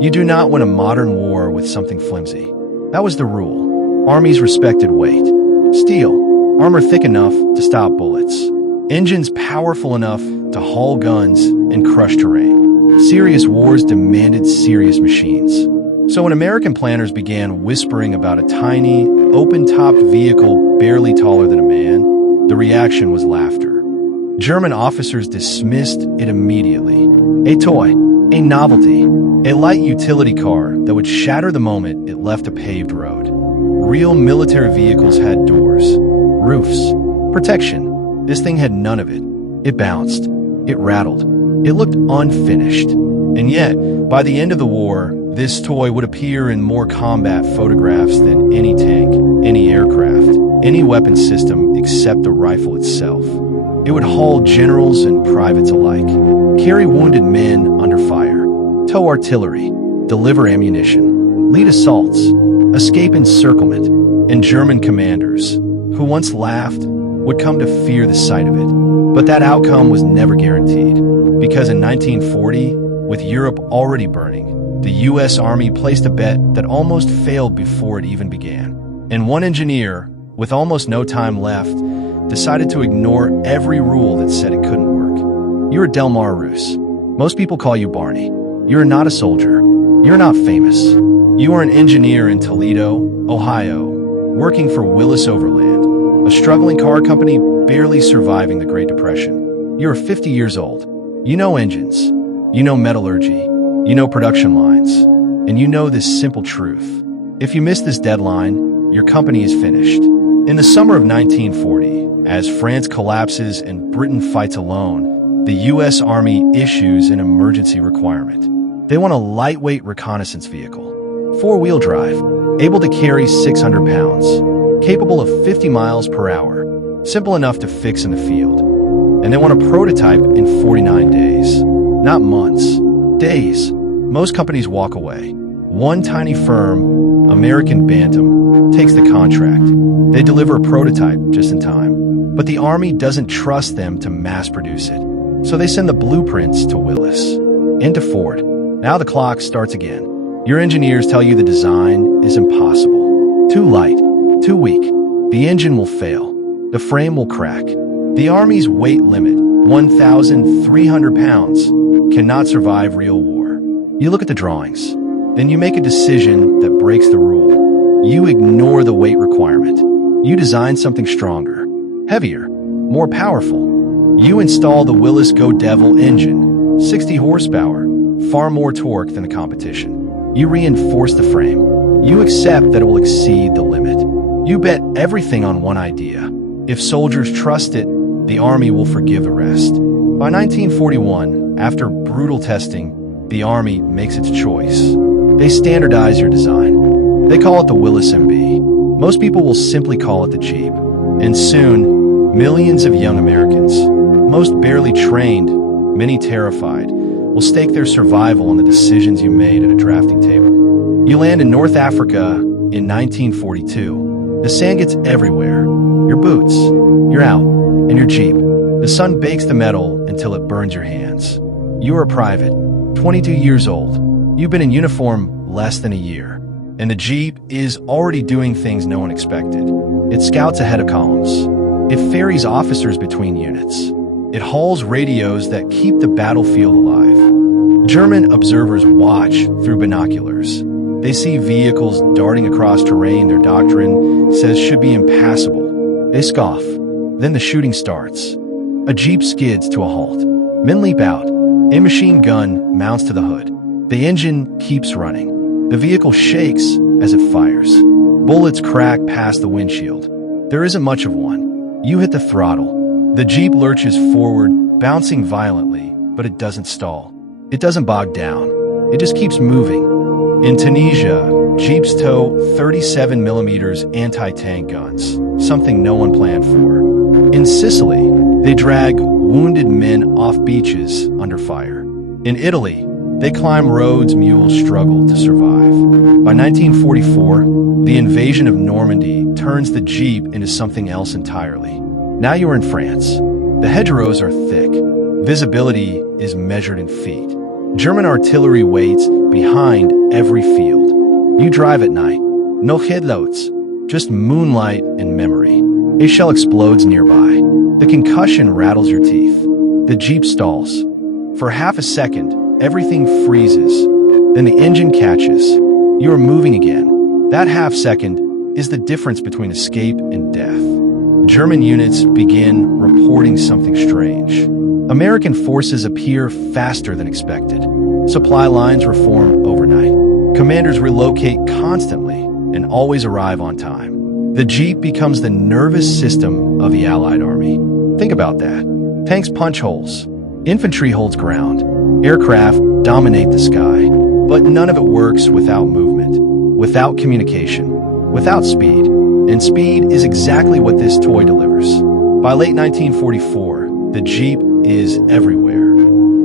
You do not win a modern war with something flimsy. That was the rule. Armies respected weight. Steel, armor thick enough to stop bullets. Engines powerful enough to haul guns and crush terrain. Serious wars demanded serious machines. So when American planners began whispering about a tiny, open-topped vehicle barely taller than a man, the reaction was laughter. German officers dismissed it immediately. A toy, a novelty, a light utility car that would shatter the moment it left a paved road. Real military vehicles had doors, roofs, protection. This thing had none of it. It bounced. It rattled. It looked unfinished. And yet, by the end of the war, this toy would appear in more combat photographs than any tank, any aircraft, any weapon system except the rifle itself. It would haul generals and privates alike, carry wounded men under fire, tow artillery, deliver ammunition, lead assaults, escape encirclement, and German commanders, who once laughed, would come to fear the sight of it. But that outcome was never guaranteed, because in 1940, with Europe already burning, the U.S. Army placed a bet that almost failed before it even began. And one engineer, with almost no time left, decided to ignore every rule that said it couldn't work. You're Delmar Roos. Most people call you Barney. You're not a soldier. You're not famous. You are an engineer in Toledo, Ohio, working for Willys Overland, a struggling car company barely surviving the Great Depression. You're 50 years old. You know engines. You know metallurgy. You know production lines. And you know this simple truth. If you miss this deadline, your company is finished. In the summer of 1940, as France collapses and Britain fights alone, the U.S. Army issues an emergency requirement. They want a lightweight reconnaissance vehicle, four-wheel drive, able to carry 600 pounds, capable of 50 miles per hour, simple enough to fix in the field. And they want a prototype in 49 days, not months, days. Most companies walk away. One tiny firm, American Bantam, takes the contract. They deliver a prototype just in time. But the Army doesn't trust them to mass produce it. So they send the blueprints to Willys and to Ford. Now the clock starts again. Your engineers tell you the design is impossible. Too light, too weak. The engine will fail. The frame will crack. The Army's weight limit, 1,300 pounds, cannot survive real war. You look at the drawings. Then you make a decision that breaks the rule. You ignore the weight requirement. You design something stronger, heavier, more powerful. You install the Willys Go Devil engine, 60 horsepower, far more torque than the competition. You reinforce the frame. You accept that it will exceed the limit. You bet everything on one idea. If soldiers trust it, the Army will forgive the rest. By 1941, after brutal testing, the Army makes its choice. They standardize your design. They call it the Willys MB. Most people will simply call it the Jeep. And soon, millions of young Americans, most barely trained, many terrified, will stake their survival on the decisions you made at a drafting table. You land in North Africa in 1942. The sand gets everywhere. Your boots, your out, and your Jeep. The sun bakes the metal until it burns your hands. You are a private, 22 years old. You've been in uniform less than a year, and the Jeep is already doing things no one expected. It scouts ahead of columns. It ferries officers between units. It hauls radios that keep the battlefield alive. German observers watch through binoculars. They see vehicles darting across terrain their doctrine says should be impassable. They scoff. Then the shooting starts. A Jeep skids to a halt. Men leap out. A machine gun mounts to the hood. The engine keeps running. The vehicle shakes as it fires. Bullets crack past the windshield. There isn't much of one. You hit the throttle. The Jeep lurches forward, bouncing violently, but it doesn't stall. It doesn't bog down. It just keeps moving. In Tunisia, Jeeps tow 37mm anti-tank guns, something no one planned for. In Sicily, they drag wounded men off beaches under fire. In Italy, they climb roads mules struggle to survive. By 1944, the invasion of Normandy turns the Jeep into something else entirely. Now you're in France. The hedgerows are thick. Visibility is measured in feet. German artillery waits behind every field. You drive at night. No headlights, just moonlight and memory. A shell explodes nearby. The concussion rattles your teeth. The Jeep stalls. For half a second, everything freezes. Then the engine catches. You are moving again. That half second is the difference between escape and death. German units begin reporting something strange. American forces appear faster than expected. Supply lines reform overnight. Commanders relocate constantly and always arrive on time. The Jeep becomes the nervous system of the Allied army. Think about that. Tanks punch holes. Infantry holds ground. Aircraft dominate the sky. But none of it works without movement, without communication, without speed. And speed is exactly what this toy delivers. By late 1944, the Jeep is everywhere.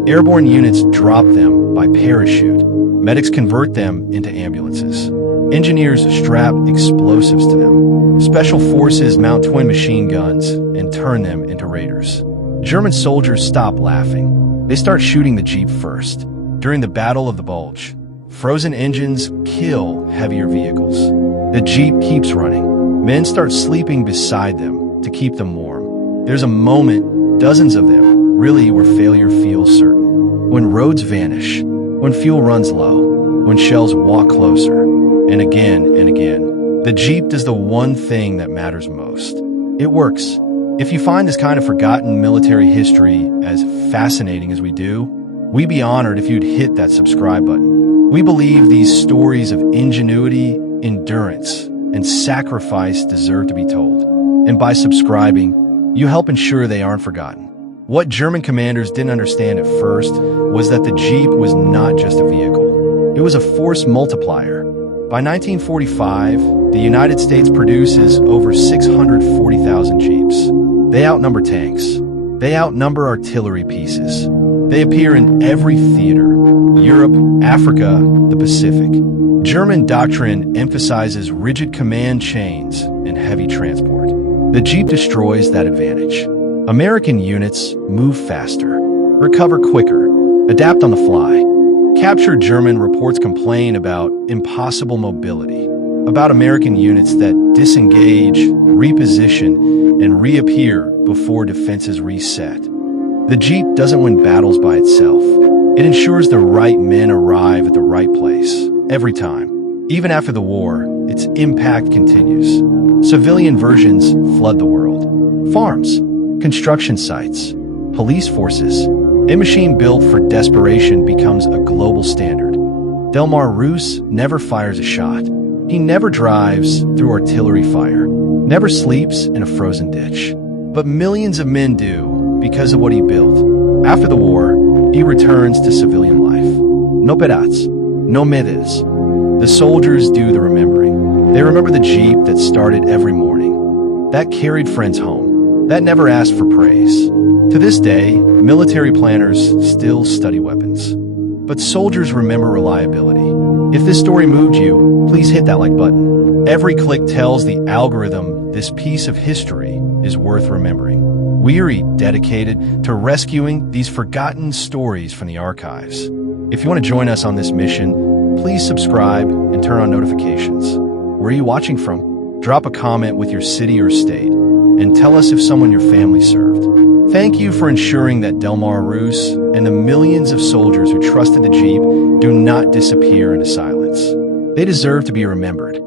Airborne units drop them by parachute. Medics convert them into ambulances. Engineers strap explosives to them. Special forces mount twin machine guns and turn them into raiders. German soldiers stop laughing. They start shooting the Jeep first. During the Battle of the Bulge, frozen engines kill heavier vehicles. The Jeep keeps running. Men start sleeping beside them to keep them warm. There's a moment, dozens of them, really where failure feels certain. When roads vanish, when fuel runs low, when shells walk closer, and again, the Jeep does the one thing that matters most. It works. If you find this kind of forgotten military history as fascinating as we do, we'd be honored if you'd hit that subscribe button. We believe these stories of ingenuity, endurance, and sacrifice deserve to be told. And by subscribing, you help ensure they aren't forgotten. What German commanders didn't understand at first was that the Jeep was not just a vehicle. It was a force multiplier. By 1945, the United States produces over 640,000 Jeeps. They outnumber tanks. They outnumber artillery pieces. They appear in every theater: Europe, Africa, the Pacific. German doctrine emphasizes rigid command chains and heavy transport. The Jeep destroys that advantage. American units move faster, recover quicker, adapt on the fly. Captured German reports complain about impossible mobility, about American units that disengage, reposition, and reappear before defenses reset. The Jeep doesn't win battles by itself. It ensures the right men arrive at the right place, every time. Even after the war, its impact continues. Civilian versions flood the world. Farms, construction sites, police forces. A machine built for desperation becomes a global standard. Delmar Roos never fires a shot. He never drives through artillery fire, never sleeps in a frozen ditch. But millions of men do because of what he built. After the war, he returns to civilian life. No pedats, no medals. The soldiers do the remembering. They remember the Jeep that started every morning, that carried friends home, that never asked for praise. To this day, military planners still study weapons. But soldiers remember reliability. If this story moved you, please hit that like button. Every click tells the algorithm this piece of history is worth remembering. We're dedicated to rescuing these forgotten stories from the archives. If you want to join us on this mission, please subscribe and turn on notifications. Where are you watching from? Drop a comment with your city or state, and tell us if someone in your family served. Thank you for ensuring that Delmar Roos and the millions of soldiers who trusted the Jeep do not disappear into silence. They deserve to be remembered.